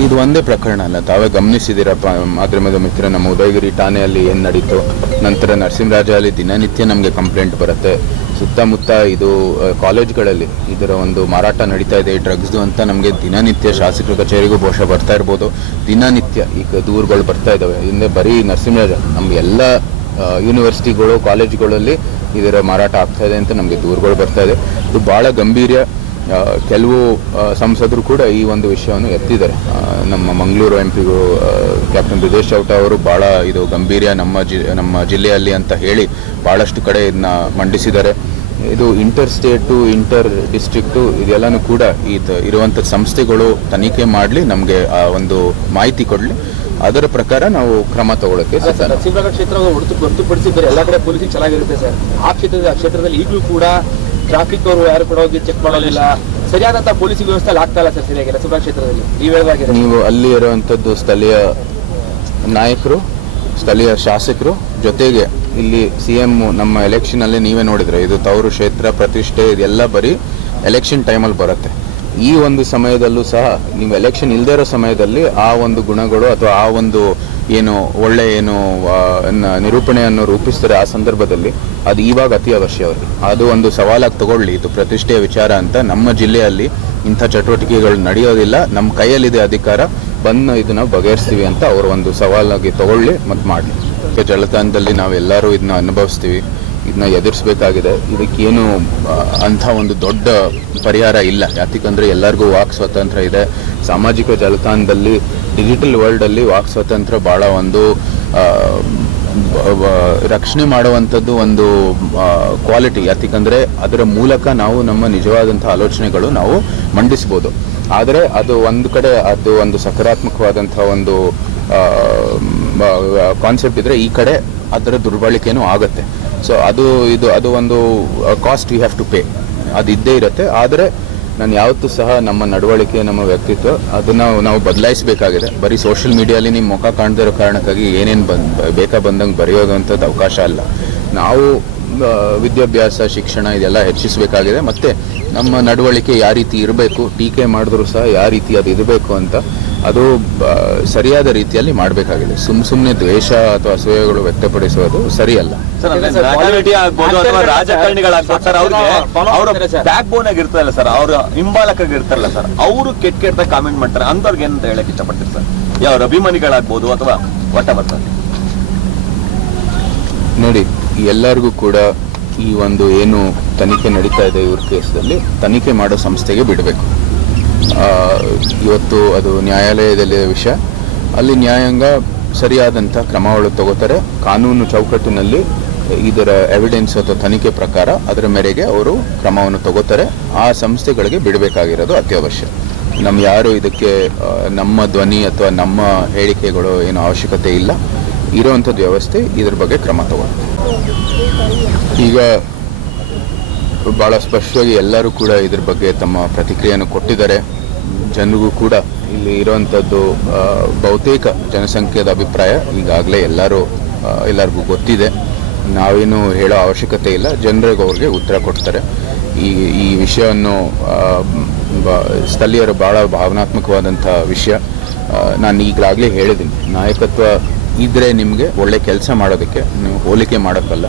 ಇದು ಒಂದೇ ಪ್ರಕರಣ ಅಲ್ಲ, ತಾವೇ ಗಮನಿಸಿದಿರಪ್ಪ ಮಾಧ್ಯಮದ ಮಿತ್ರ, ನಮ್ಮ ಉದಯಗಿರಿ ಠಾಣೆಯಲ್ಲಿ ಏನು ನಡೀತು? ನಂತರ ನರಸಿಂಹರಾಜ ಅಲ್ಲಿ ದಿನನಿತ್ಯ ನಮಗೆ ಕಂಪ್ಲೇಂಟ್ ಬರುತ್ತೆ. ಸುತ್ತಮುತ್ತ ಇದು ಕಾಲೇಜ್ಗಳಲ್ಲಿ ಇದರ ಒಂದು ಮಾರಾಟ ನಡೀತಾ ಇದೆ. ಡ್ರಗ್ಸ್ದು ಅಂತ ನಮಗೆ ದಿನನಿತ್ಯ ಶಾಸಕರ ಕಚೇರಿಗೂ ಬಹುಶಃ ಬರ್ತಾ ಇರ್ಬೋದು. ದಿನನಿತ್ಯ ಈಗ ದೂರುಗಳು ಬರ್ತಾ ಇದ್ದಾವೆ ಹಿಂದೆ ಬರೀ ನರಸಿಂಹರಾಜ ನಮ್ಮ ಎಲ್ಲ ಯೂನಿವರ್ಸಿಟಿಗಳು ಕಾಲೇಜುಗಳಲ್ಲಿ ಇದರ ಮಾರಾಟ ಆಗ್ತಾ ಇದೆ ಅಂತ ನಮಗೆ ದೂರುಗಳು ಬರ್ತಾ ಇದೆ. ಇದು ಭಾಳ ಗಂಭೀರ ಕೆಲವು ಸಂಸದರು ಕೂಡ ಈ ಒಂದು ವಿಷಯವನ್ನು ಎತ್ತಿದ್ದಾರೆ. ನಮ್ಮ ಮಂಗಳೂರು ಎಂ ಪಿಗಳು ಕ್ಯಾಪ್ಟನ್ ಬ್ರಿಜೇಶ್ ಚೌಟ ಅವರು ಭಾಳ ಇದು ಗಂಭೀರ ನಮ್ಮ ಜಿ ನಮ್ಮ ಜಿಲ್ಲೆಯಲ್ಲಿ ಅಂತ ಹೇಳಿ ಭಾಳಷ್ಟು ಕಡೆ ಇದನ್ನ ಮಂಡಿಸಿದ್ದಾರೆ. ಇದು ಇಂಟರ್ ಸ್ಟೇಟು ಇಂಟರ್ ಡಿಸ್ಟ್ರಿಕ್ಟು ಇದೆಲ್ಲನೂ ಕೂಡ ಇದು ಇರುವಂಥ ಸಂಸ್ಥೆಗಳು ತನಿಖೆ ಮಾಡಲಿ ನಮಗೆ ಆ ಒಂದು ಮಾಹಿತಿ ಕೊಡಲಿ. ಅದರ ಪ್ರಕಾರ ನಾವು ಕ್ರಮ ತಗೊಳ್ಳೋಕೆ ಕ್ಷೇತ್ರ ಹೊರತುಪಡಿಸಿದ್ದಾರೆ ಎಲ್ಲ ಕಡೆ ಪೊಲೀಸಿಂಗ್ ಚೆನ್ನಾಗಿರುತ್ತೆ ಸರ್. ಆ ಕ್ಷೇತ್ರದ ಆ ಕ್ಷೇತ್ರದಲ್ಲಿ ಈಗಲೂ ಕೂಡ ಟ್ರಾಫಿಕ್ ಅವರು ಯಾರು ಕೂಡ ಹೋಗಿ ಚೆಕ್ ಮಾಡೋದಿಲ್ಲ. ಸರಿಯಾದಂತ ಪೊಲೀಸಿಂಗ್ ವ್ಯವಸ್ಥೆ ಆಗ್ತಾ ಇಲ್ಲ ಸರ್ ಸರಿಯಾಗಿ ನರಸಿಂಹರಾಜ ಕ್ಷೇತ್ರದಲ್ಲಿ. ನೀವು ವೇಳೆ ನೀವು ಅಲ್ಲಿ ಇರುವಂಥದ್ದು ಸ್ಥಳೀಯ ನಾಯಕರು ಸ್ಥಳೀಯ ಶಾಸಕರು ಜೊತೆಗೆ ಇಲ್ಲಿ ಸಿ ಎಂ ನಮ್ಮ ಎಲೆಕ್ಷನಲ್ಲಿ ನೀವೇ ನೋಡಿದ್ರೆ ಇದು ತವರು ಕ್ಷೇತ್ರ ಪ್ರತಿಷ್ಠೆ ಇದೆಲ್ಲ ಬರೀ ಎಲೆಕ್ಷನ್ ಟೈಮಲ್ಲಿ ಬರುತ್ತೆ. ಈ ಒಂದು ಸಮಯದಲ್ಲೂ ಸಹ ನೀವು ಎಲೆಕ್ಷನ್ ಇಲ್ಲದೇ ಇರೋ ಸಮಯದಲ್ಲಿ ಆ ಒಂದು ಗುಣಗಳು ಅಥವಾ ಆ ಒಂದು ಏನು ಒಳ್ಳೆ ಏನು ನಿರೂಪಣೆಯನ್ನು ರೂಪಿಸ್ತಾರೆ ಆ ಸಂದರ್ಭದಲ್ಲಿ ಅದು ಇವಾಗ ಅತಿ ಅವಶ್ಯ ಅವ್ರಿಗೆ. ಅದು ಒಂದು ಸವಾಲಾಗಿ ತಗೊಳ್ಳಿ, ಇದು ಪ್ರತಿಷ್ಠೆಯ ವಿಚಾರ ಅಂತ ನಮ್ಮ ಜಿಲ್ಲೆಯಲ್ಲಿ ಇಂಥ ಚಟುವಟಿಕೆಗಳು ನಡೆಯೋದಿಲ್ಲ. ನಮ್ಮ ಕೈಯಲ್ಲಿದೆ ಅಧಿಕಾರ, ಬಂದು ಇದನ್ನ ಬಗೆಹರಿಸ್ತೀವಿ ಅಂತ ಅವರು ಒಂದು ಸವಾಲಾಗಿ ತಗೊಳ್ಳಿ ಮತ್ತು ಮಾಡಲಿ. ಜಲತಾಣದಲ್ಲಿ ನಾವೆಲ್ಲರೂ ಇದನ್ನ ಅನುಭವಿಸ್ತೀವಿ ಇದನ್ನ ಎದುರಿಸಬೇಕಾಗಿದೆ. ಇದಕ್ಕೇನು ಅಂಥ ಒಂದು ದೊಡ್ಡ ಪರಿಹಾರ ಇಲ್ಲ. ಯಾಕಂದ್ರೆ ಎಲ್ಲರಿಗೂ ವಾಕ್ ಸ್ವಾತಂತ್ರ್ಯ ಇದೆ. ಸಾಮಾಜಿಕ ಜಲತಾಣದಲ್ಲಿ, ಡಿಜಿಟಲ್ ವರ್ಲ್ಡಲ್ಲಿ ವಾಕ್ ಸ್ವಾತಂತ್ರ್ಯ ಭಾಳ ಒಂದು ರಕ್ಷಣೆ ಮಾಡುವಂಥದ್ದು ಒಂದು ಕ್ವಾಲಿಟಿ ಯಾಕಂದರೆ ಅದರ ಮೂಲಕ ನಾವು ನಮ್ಮ ನಿಜವಾದಂಥ ಆಲೋಚನೆಗಳು ನಾವು ಮಂಡಿಸ್ಬೋದು. ಆದರೆ ಅದು ಒಂದು ಕಡೆ ಅದು ಒಂದು ಸಕಾರಾತ್ಮಕವಾದಂಥ ಒಂದು ಕಾನ್ಸೆಪ್ಟ್ ಇದ್ದರೆ ಈ ಕಡೆ ಅದರ ದುರ್ಬಳಕೆನೂ ಆಗುತ್ತೆ. ಸೊ ಅದು, ಇದು, ಅದು ಒಂದು cost you have to pay ಅದು ಇದ್ದೇ ಇರುತ್ತೆ. ಆದರೆ ನಾನು ಯಾವತ್ತು ಸಹ ನಮ್ಮ ನಡವಳಿಕೆ, ನಮ್ಮ ವ್ಯಕ್ತಿತ್ವ ಅದನ್ನು ನಾವು ಬದಲಾಯಿಸಬೇಕಾಗಿದೆ. ಬರೀ ಸೋಷಿಯಲ್ ಮೀಡಿಯಲ್ಲಿ ನಿಮ್ಮ ಮುಖ ಕಾಣದೇ ಕಾರಣಕ್ಕಾಗಿ ಏನೇನು ಬಂದ್, ಬೇಕಾ ಬಂದಂಗೆ ಬರೆಯೋದಂಥದ್ದು ಅವಕಾಶ ಅಲ್ಲ. ನಾವು ವಿದ್ಯಾಭ್ಯಾಸ, ಶಿಕ್ಷಣ ಇದೆಲ್ಲ ಹೆಚ್ಚಿಸಬೇಕಾಗಿದೆ. ಮತ್ತು ನಮ್ಮ ನಡವಳಿಕೆ ಯಾವ ರೀತಿ ಇರಬೇಕು, ಟೀಕೆ ಮಾಡಿದ್ರು ಸಹ ಯಾವ ರೀತಿ ಅದು ಇರಬೇಕು ಅಂತ ಅದು ಸರಿಯಾದ ರೀತಿಯಲ್ಲಿ ಮಾಡಬೇಕಾಗಿದೆ. ಸುಮ್ ಸುಮ್ಮನೆ ದ್ವೇಷ ಅಥವಾ ಅಸೂಯೆಗಳು ವ್ಯಕ್ತಪಡಿಸೋದು ಸರಿಯಲ್ಲ. ಬ್ಯಾಕ್ ಬೋನ್ ಆಗಿರ್ತಾರಲ್ಲ ಸರ್ ಅವ್ರ ಹಿಂಬಾಲಕಾಗಿ ಇರ್ತಾರಲ್ಲ ಸರ್ ಅವರು ಕೆಟ್ಟ ಕೆಟ್ಟ ಕಾಮೆಂಟ್ ಮಾಡ್ತಾರೆ. ಅಂತವ್ರಿಗೆ ಏನಂತ ಹೇಳಕ್ ಇಷ್ಟಪಡ್ತೀರಿ ಸರ್? ಯಾವ ಅಭಿಮಾನಿಗಳಾಗ್ಬೋದು ಅಥವಾ ಒಟ್ಟ ಬರ್ತಾರೆ ನೋಡಿ ಎಲ್ಲರಿಗೂ ಕೂಡ ಈ ಒಂದು ಏನು ತನಿಖೆ ನಡೀತಾ ಇದೆ ಇವ್ರ ಕೇಸಲ್ಲಿ ತನಿಖೆ ಮಾಡೋ ಸಂಸ್ಥೆಗೆ ಬಿಡಬೇಕು. ಇವತ್ತು ಅದು ನ್ಯಾಯಾಲಯದಲ್ಲಿ ವಿಷಯ. ಅಲ್ಲಿ ನ್ಯಾಯಾಂಗ ಸರಿಯಾದಂಥ ಕ್ರಮಗಳು ತಗೋತಾರೆ. ಕಾನೂನು ಚೌಕಟ್ಟಿನಲ್ಲಿ ಇದರ ಎವಿಡೆನ್ಸ್ ಅಥವಾ ತನಿಖೆ ಪ್ರಕಾರ ಅದರ ಮೇರೆಗೆ ಅವರು ಕ್ರಮವನ್ನು ತಗೋತಾರೆ. ಆ ಸಂಸ್ಥೆಗಳಿಗೆ ಬಿಡಬೇಕಾಗಿರೋದು ಅತ್ಯವಶ್ಯ. ನಮ್ಮ ಯಾರು ಇದಕ್ಕೆ ನಮ್ಮ ಧ್ವನಿ ಅಥವಾ ನಮ್ಮ ಹೇಳಿಕೆಗಳು ಏನು ಅವಶ್ಯಕತೆ ಇಲ್ಲ. ಇರುವಂಥದ್ದು ವ್ಯವಸ್ಥೆ ಇದ್ರ ಬಗ್ಗೆ ಕ್ರಮ ತಗೊಳ್ಳುತ್ತೆ ಈಗ ಭಾಳ ಸ್ಪಷ್ಟವಾಗಿ ಎಲ್ಲರೂ ಕೂಡ ಇದ್ರ ಬಗ್ಗೆ ತಮ್ಮ ಪ್ರತಿಕ್ರಿಯೆಯನ್ನು ಕೊಟ್ಟಿದ್ದಾರೆ. ಜನರಿಗೂ ಕೂಡ ಇಲ್ಲಿ ಇರುವಂಥದ್ದು ಬಹುತೇಕ ಜನಸಂಖ್ಯೆದ ಅಭಿಪ್ರಾಯ ಈಗಾಗಲೇ ಎಲ್ಲರೂ ಎಲ್ಲರಿಗೂ ಗೊತ್ತಿದೆ. ನಾವೇನು ಹೇಳೋ ಅವಶ್ಯಕತೆ ಇಲ್ಲ. ಜನರಿಗೆ ಅವ್ರಿಗೆ ಉತ್ತರ ಕೊಡ್ತಾರೆ. ಈ ಈ ವಿಷಯವನ್ನು ಸ್ಥಳೀಯರು ಭಾಳ ಭಾವನಾತ್ಮಕವಾದಂಥ ವಿಷಯ. ನಾನು ಈಗಾಗಲೇ ಹೇಳಿದ್ದೀನಿ. ನಾಯಕತ್ವ ಇದ್ದರೆ ನಿಮಗೆ ಒಳ್ಳೆ ಕೆಲಸ ಮಾಡೋದಕ್ಕೆ, ನೀವು ಹೋಲಿಕೆ ಮಾಡೋಕ್ಕಲ್ಲ.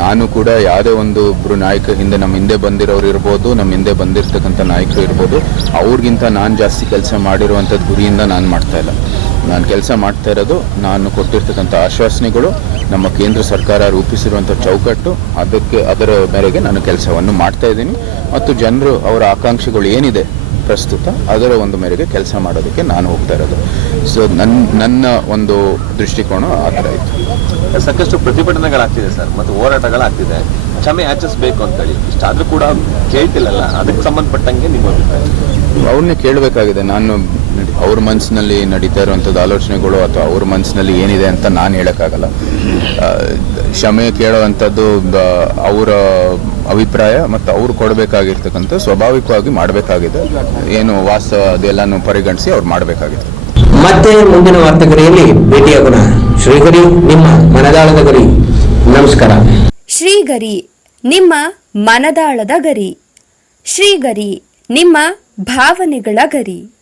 ನಾನು ಕೂಡ ಯಾವುದೇ ಒಂದು ಒಬ್ಬರು ನಾಯಕ ಹಿಂದೆ ನಮ್ಮ ಹಿಂದೆ ಬಂದಿರೋರು ಇರ್ಬೋದು, ನಮ್ಮ ಹಿಂದೆ ಬಂದಿರ್ತಕ್ಕಂಥ ನಾಯಕರು ಇರ್ಬೋದು, ಅವ್ರಿಗಿಂತ ನಾನು ಜಾಸ್ತಿ ಕೆಲಸ ಮಾಡಿರುವಂಥದ್ದು ಗುರಿಯಿಂದ ನಾನು ಮಾಡ್ತಾ ಇಲ್ಲ. ನಾನು ಕೆಲಸ ಮಾಡ್ತಾ ಇರೋದು ನಾನು ಕೊಟ್ಟಿರ್ತಕ್ಕಂಥ ಆಶ್ವಾಸನೆಗಳು, ನಮ್ಮ ಕೇಂದ್ರ ಸರ್ಕಾರ ರೂಪಿಸಿರುವಂಥ ಚೌಕಟ್ಟು, ಅದಕ್ಕೆ ಅದರ ಮೇರೆಗೆ ನಾನು ಕೆಲಸವನ್ನು ಮಾಡ್ತಾ ಇದ್ದೀನಿ. ಮತ್ತು ಜನರು ಅವರ ಆಕಾಂಕ್ಷೆಗಳು ಏನಿದೆ ಪ್ರಸ್ತುತ ಅದರ ಒಂದು ಮೇರೆಗೆ ಕೆಲಸ ಮಾಡೋದಕ್ಕೆ ನಾನು ಹೋಗ್ತಾ ಇರೋದು. ಸೊ ನನ್ನ ನನ್ನ ಒಂದು ದೃಷ್ಟಿಕೋನ ಆ ಥರ ಇತ್ತು. ಸಾಕಷ್ಟು ಪ್ರತಿಭಟನೆಗಳಾಗ್ತಿದೆ ಸರ್ ಮತ್ತು ಹೋರಾಟಗಳಾಗ್ತಿದೆ. ಕ್ಷಮೆ ಆಚರಿಸಬೇಕು ಅಂತೇಳಿ. ಇಷ್ಟಾದರೂ ಕೂಡ ಕೇಳ್ತಿಲ್ಲಲ್ಲ ಅದಕ್ಕೆ ಸಂಬಂಧಪಟ್ಟಂಗೆ ನಿಮ್ಮ ಅಭಿಪ್ರಾಯ. ಅವ್ರನ್ನೇ ಕೇಳಬೇಕಾಗಿದೆ. ನಾನು ಅವ್ರ ಮನಸ್ಸಿನಲ್ಲಿ ನಡೀತಾ ಇರುವಂಥದ್ದು ಆಲೋಚನೆಗಳು ಅಥವಾ ಅವ್ರ ಮನಸ್ಸಿನಲ್ಲಿ ಏನಿದೆ ಅಂತ ನಾನು ಹೇಳೋಕ್ಕಾಗಲ್ಲ. ಆ, ಕ್ಷಮೆ ಕೇಳುವಂಥದ್ದು ಅವರ ಅಭಿಪ್ರಾಯ ಮತ್ತು ಅವ್ರು ಕೊಡಬೇಕಾಗಿರ್ತಕ್ಕಂಥ ಸ್ವಾಭಾವಿಕವಾಗಿ ಮಾಡಬೇಕಾಗಿದೆ. ಏನು ವಾಸ್ತವ ಅದೆಲ್ಲನೂ ಪರಿಗಣಿಸಿ ಅವ್ರು ಮಾಡಬೇಕಾಗಿದೆ. ಮತ್ತೆ ಮುಂದಿನ ವಾರ್ತೆಗರಿಯಲ್ಲಿ ಭೇಟಿಯಾಗೋಣ. ಶ್ರೀಗರಿ ನಿಮ್ಮ ಮನದಾಳದ ಗರಿ. ನಮಸ್ಕಾರ. ಶ್ರೀಗರಿ ನಿಮ್ಮ ಮನದಾಳದ ಗರಿ. ಶ್ರೀಗರಿ ನಿಮ್ಮ ಭಾವನೆಗಳ ಗರಿ.